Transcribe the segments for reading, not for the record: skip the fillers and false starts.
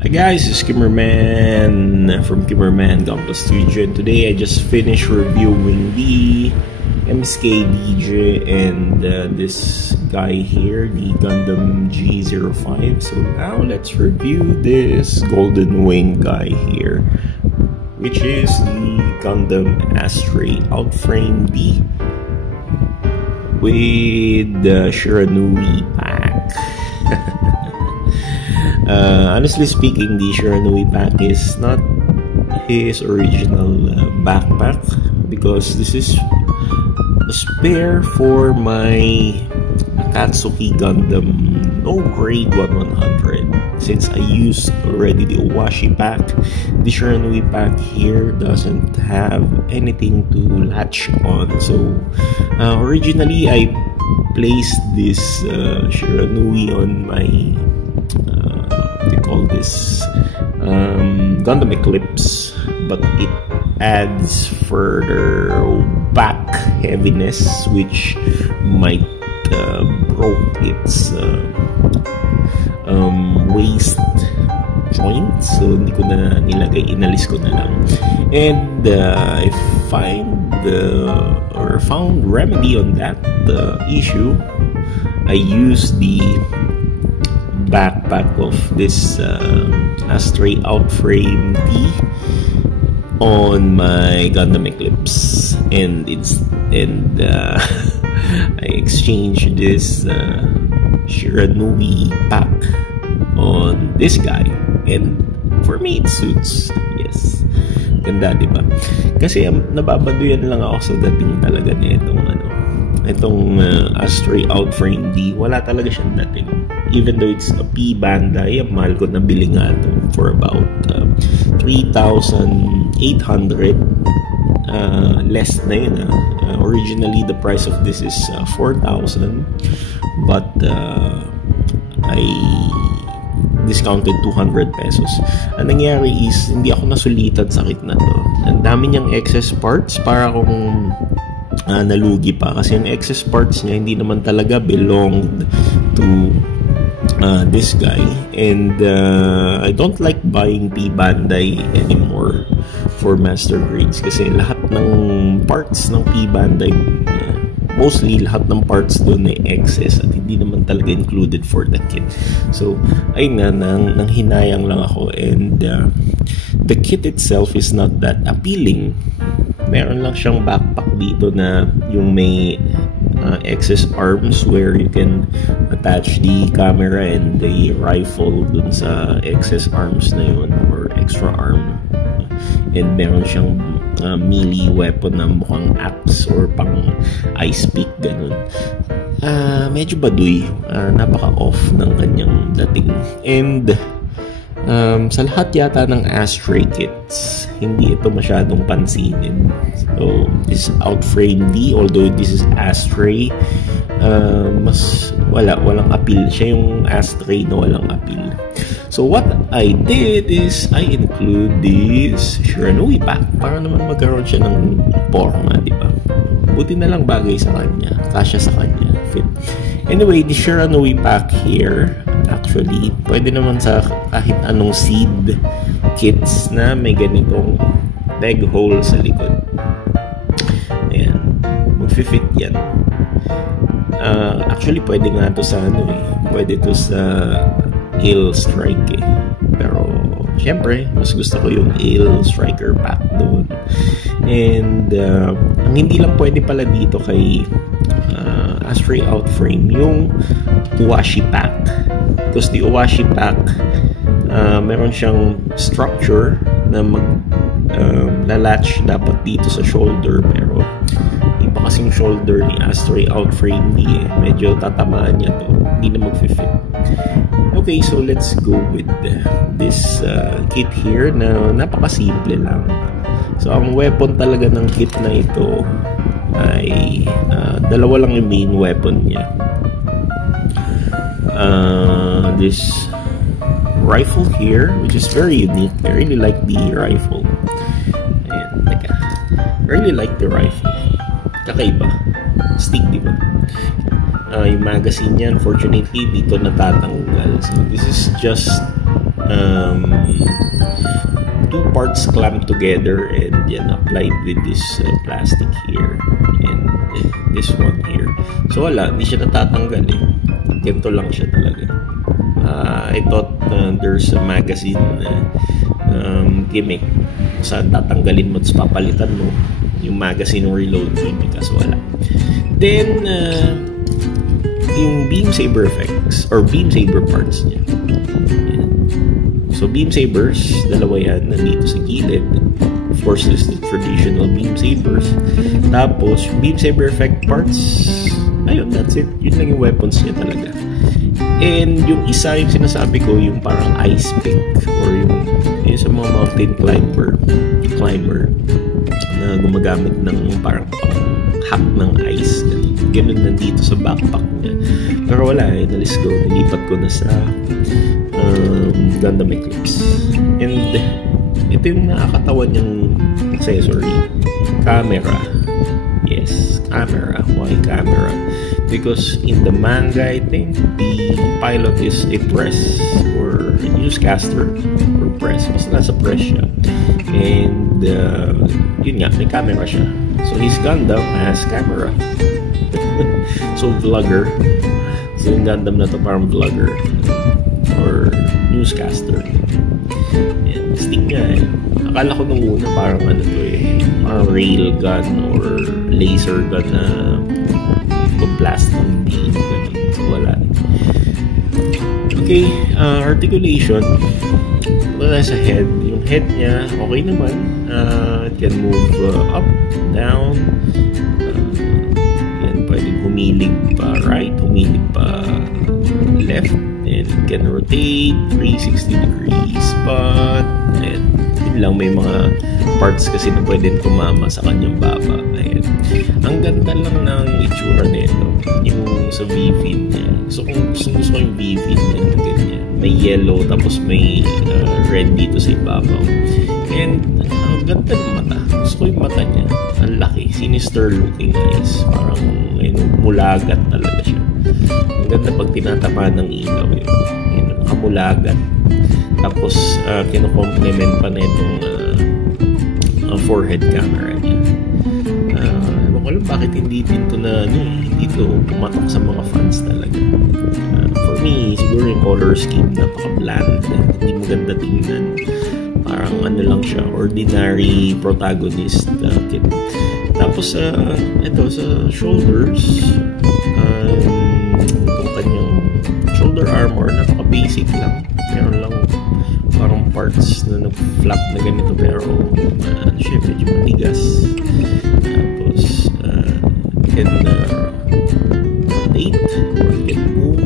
Hi guys, it's Kimmerman from Kimmerman Gunpla Studio, and today I just finished reviewing the MSK DJ and this guy here, the Gundam G05. So now let's review this Golden Wing guy here, which is the Gundam Astray Outframe D with the Shiranui pack. Honestly speaking, the Shiranui pack is not his original backpack, because this is a spare for my Akatsuki Gundam No Grade 1100. Since I used already the Owashi pack, the Shiranui pack here doesn't have anything to latch on. So originally I placed this Shiranui on my they call this Gundam Eclipse, but it adds further back heaviness, which might broke its waist joint. So hindi ko na nilagay, inalis ko na lang. And I found remedy on that issue. I used the backpack of this Astray Outframe D on my Gundam Eclipse, and I exchanged this Shiranui pack on this guy, and for me it suits. Yes, ganda, diba? Kasi nababaduyan lang ako sa dating talaga nitong itong Astray Outframe D. Wala talaga siyang dating. Even though it's a P Bandai, ang mahal ko nabili nga ito for about 3,800. Less na yun. Originally, the price of this is 4,000, but I discounted 200 pesos. Ang nangyari is, hindi ako nasulitan sa kitna to. Ang dami niyang excess parts, para akong nalugi pa. Kasi yung excess parts niya, hindi naman talaga belonged to this guy, and I don't like buying P Bandai anymore for master grades, kasi lahat ng parts ng P Bandai, mostly lahat ng parts doon ay excess at hindi naman talaga included for the kit. So ayun nga, nang hinayang lang ako, and the kit itself is not that appealing. Meron lang siyang backpack dito na yung may excess arms where you can attach the camera and the rifle dun sa excess arms na yun, or extra arm, and meron siyang melee weapon na mukhang axe or pang ice pick, ganun. Medyo baduy, napaka-off ng kanyang dating, and sa lahat yata ng Astray kits, hindi ito masyadong pansinin. So this Outframe D, although this is Astray, mas walang appeal. Siya yung Astray na walang appeal. So what I did is I include this Shiranui pack para naman magkaroon siya ng forma, di ba? Buti na lang bagay sa kanya, kasya sa kanya, fit. Anyway, the Shiranui pack here, actually, pwede naman sa kahit anong seed kits na may ganitong peg hole sa likod. Ayan, mag-fit yan. Actually, pwede nga to sa pwede to sa Ale Strike eh. Pero syempre, mas gusto ko yung Ale Striker pack doon. And ang hindi lang pwede pala dito kay Astray Outframe, yung Owashi pack. Because the Owashi pack, meron siyang structure na latch dapat dito sa shoulder, pero iba kasing shoulder ni Astray Outframe D eh. Medyo tatamaan niya to, hindi na mag-fit. Okay, so let's go with this kit here na napakasimple lang. So ang weapon talaga ng kit na ito ay dalawa lang yung main weapon niya. This rifle here, which is very unique. I really like the rifle. Ayan, teka. I really like the rifle. Kakaiba. Stick, diba? Yung magazine niya, unfortunately, dito natatanggal. So this is just two parts clamped together and yan applied with this plastic here and this one here. So wala, hindi siya natatanggal eh. Ganito lang siya talaga. I thought there's a magazine gimmick saan tatanggalin mo at papalitan mo yung magazine reload gimmick, kaso wala. Then yung beam saber effects or beam saber parts niya. So beam sabers, dalawa yan, nandito sa gilid. Of course, this is the traditional beam sabers. Tapos, beam saber effect parts, ayun, that's it. Yun lang yung weapons niya talaga. And yung isa, yung sinasabi ko, yung parang ice pick or yung sa mga mountain climber na gumagamit ng parang hack ng ice. Ganun nandito sa backpack niya. Pero wala eh, na-let's go. Nilipat ko na sa Gundam Eclipse. And ito yung nakakatawa niyang accessory. Camera. Yes, camera. Why camera? Because in the manga, I think the pilot is a press or a newscaster or press. Basta nasa press siya. And yun nga, may camera siya. So his Gundam has camera. So vlogger. So yung Gundam na to parang vlogger or newscaster. And stick niya eh. Akala ko nung una parang ano to eh, parang rail gun or laser gun na blast ng beam. So wala. Okay, articulation. Wala sa head. Yung head niya, okay naman. It can move up, down. Yan, pwedeng humilig pa right, humilig pa left. And it can rotate 360 degrees, but ayan, yun lang, may mga parts kasi na pwedeng tumama sa kanyang baba. Ayan. Ang ganda lang ng itsura nito, yung sa V-fin niya. Gusto ko yung V-fin niya na ganyan. May yellow, tapos may red dito sa ibabaw. And ang ganda ng mata. Gusto ko yung mata niya. Ang laki, sinister looking eyes. Parang mulagat talaga siya. Ang ganda pag tinatapa ng ilaw yun. Kamulagat. Tapos kino-complement pa na itong forehead camera niya. Ewan ko lang bakit hindi dito na dito pumatok sa mga fans talaga. For me, siguro yung color scheme napaka-bland. Hindi maganda tingnan. Parang ano lang siya, ordinary protagonist kid. Tapos ito sa shoulders, itong kanyang shoulder armor, napaka-basic lang. Meron lang parang parts na nag-flap na ganito, pero ano siya, medyo matigas. Tapos can rotate or can move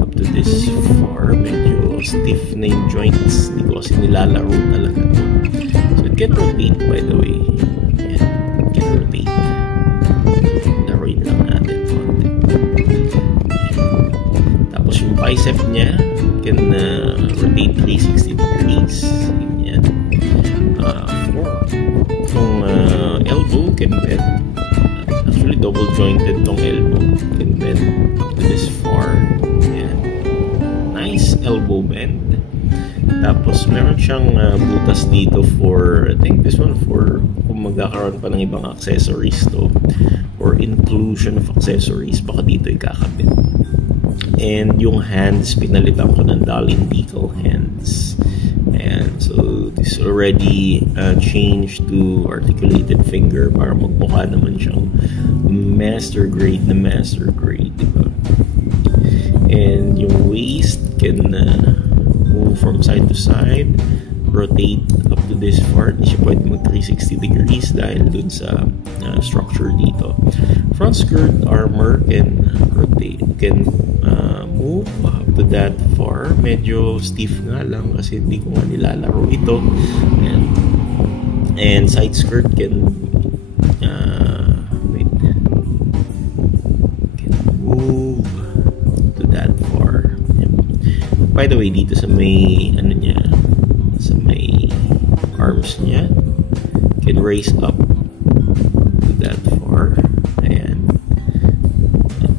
up to this far. Medyo stiff na yung joints, hindi ko kasi nilalaro talaga to. So it can rotate, by the way. It can rotate. Laruin lang natin konti. Tapos yung bicep niya can rotate 360 degrees. Yan. Itong elbow can bend. Actually double jointed tong elbow. Can bend up to this far. Yan. Nice elbow bend. Tapos meron siyang butas dito for, I think this one for kung magkakaroon pa ng ibang accessories to, or inclusion of accessories, baka dito ikakabit. And yung hands, pinalitan ko ng Dalin Decal hands. And so this already changed to articulated finger para magmukha naman siyang master grade na master grade, diba? And yung waist can move from side to side, rotate up to this far. Hindi siya pwede mag 360 degrees dahil dun sa structure dito. Front skirt armor can rotate, can move up to that far. Medyo stiff nga lang kasi hindi ko nga nilalaro ito. And side skirt can wait, can move to that far. By the way, dito sa may ano niya, sa may arms niya, can raise up to that far and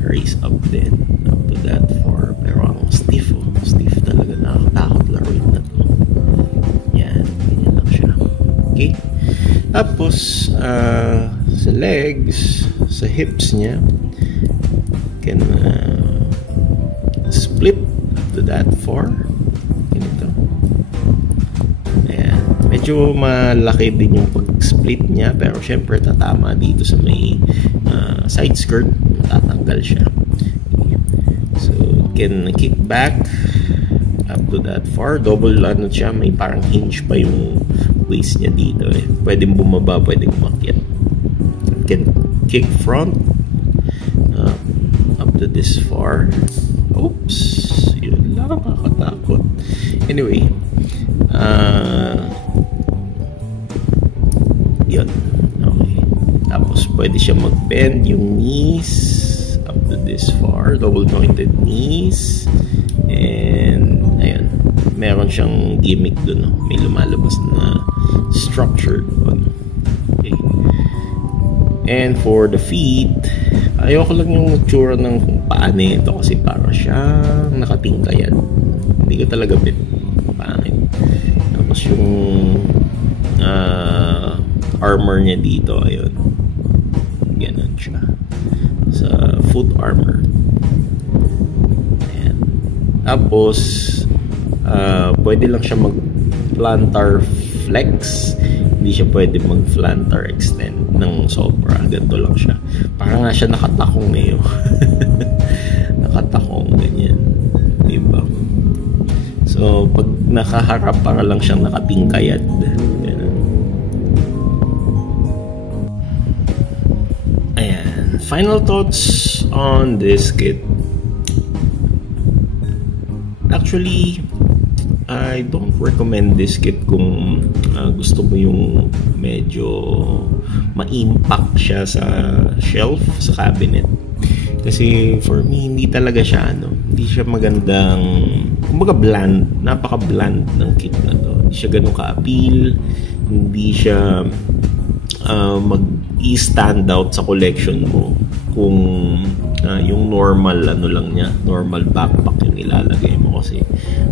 raise up din up to that far. Pero ang stiff, stiff talaga, nakakatakot laro Tapos, sa legs, sa hips niya, can split to that far. Ganito. Ayan. Medyo malaki din yung pag-split niya, pero syempre tatama dito sa may side skirt, tatanggal siya. So, can kick back up to that far. Double siya, may parang hinge pa yung waist niya dito eh. Pwedeng bumaba, pwedeng umakyat. Can kick front up to this far. Oops, yun lang, nakakatakot. Anyway, yun. Okay. Tapos pwede siya mag-bend yung knees up to this far, double jointed knees. And ayun, meron siyang gimmick dun, no? May lumalabas na structure dun. Okay. And for the feet, ayoko lang yung tsura ng paa nito kasi parang siyang nakatingkayan. Hindi ko talaga pangit. Tapos yung armor niya dito, ayun, ganun siya sa foot armor. Ayan. Tapos pwede lang siya mag plantar flex, hindi siya pwede mag plantar extend ng sobra. Ganito lang siya, parang nga siya nakatakong ngayon. Nakatakong ganyan, diba? So pag nakaharap, para lang siyang nakatingkayad. Ganun. Ayan, final thoughts on this kit. Actually, I don't recommend this kit kung gusto mo yung medyo ma-impact siya sa shelf, sa cabinet. Kasi for me, hindi talaga siya hindi siya magandang, kumbaga bland, napaka-bland ng kit na to. Hindi siya ganun ka-appeal, hindi siya mag-i-stand out sa collection mo kung yung normal lang niya, normal backpack yung ilalagay mo, kasi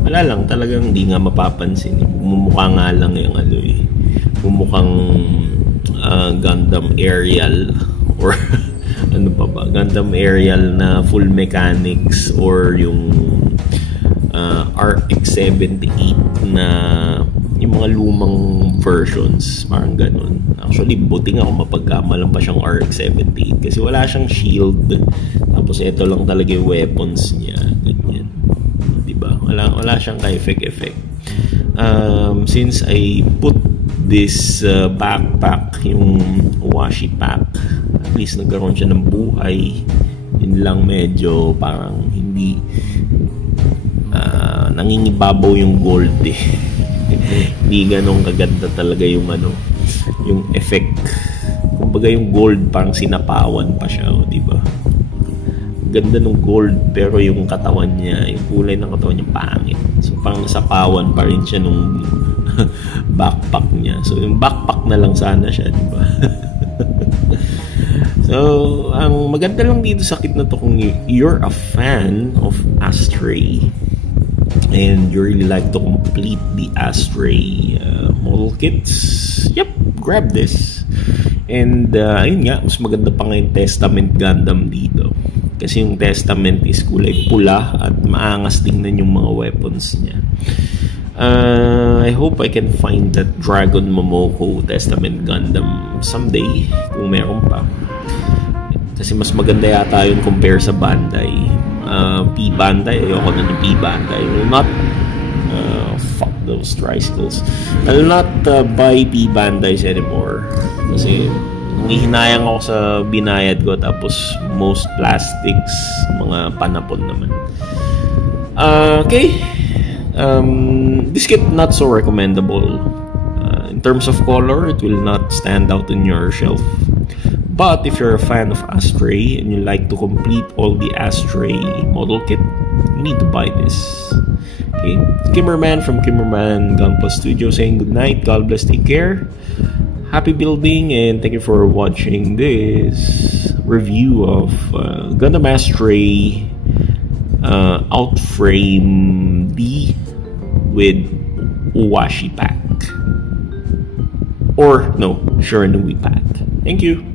wala lang, talagang hindi nga mapapansin. Mumukha nga lang yung mumukhang Gundam Aerial or ano pa ba, Gundam Aerial na full mechanics, or yung RX-78 na yung mga lumang versions, parang ganun. Actually, buti nga kung mapagkamalan pa siyang RX-78 kasi wala siyang shield, tapos ito lang talaga yung weapons niya, ganyan, diba? Wala siyang ka-effect. Since I put this backpack, yung washi pack, at least nagkaroon siya ng buhay. Yun lang, medyo parang hindi nangingibabaw yung gold eh. Hindi ganong kaganda talaga yung yung effect. Kumbaga yung gold parang sinapawan pa siya, di ba? Ganda ng gold, pero yung katawan niya, yung kulay ng katawan niya pangit. So parang nasapawan pa rin siya nung backpack niya. So yung backpack na lang sana siya, di ba? So ang maganda lang dito sa kit na to, kung you're a fan of Astray and you really like to complete the Astray model kits, yep, grab this. And ayun nga, mas maganda pa nga yung Testament Gundam dito, kasi yung Testament is kulay pula at maangas tingnan yung mga weapons niya. I hope I can find that Dragon Momoko Testament Gundam someday, kung meron pa, kasi mas maganda yata yun compare sa Bandai. P-Bandai, ayoko na ng P-Bandai. I will not fuck those tricycles. I will not buy P-Bandais anymore, kasi nangihinayang ako sa binayad ko, tapos most plastics, mga panapon naman. Okay, this kit not so recommendable. In terms of color, it will not stand out in your shelf. But if you're a fan of Astray and you like to complete all the Astray model kit, you need to buy this. Okay, Kimmerman from Kimmerman Gunpla Studio saying good night. God bless, take care. Happy building, and thank you for watching this review of Gundam Astray Outframe D with Washi Pack. or no, Shiranui path. Thank you.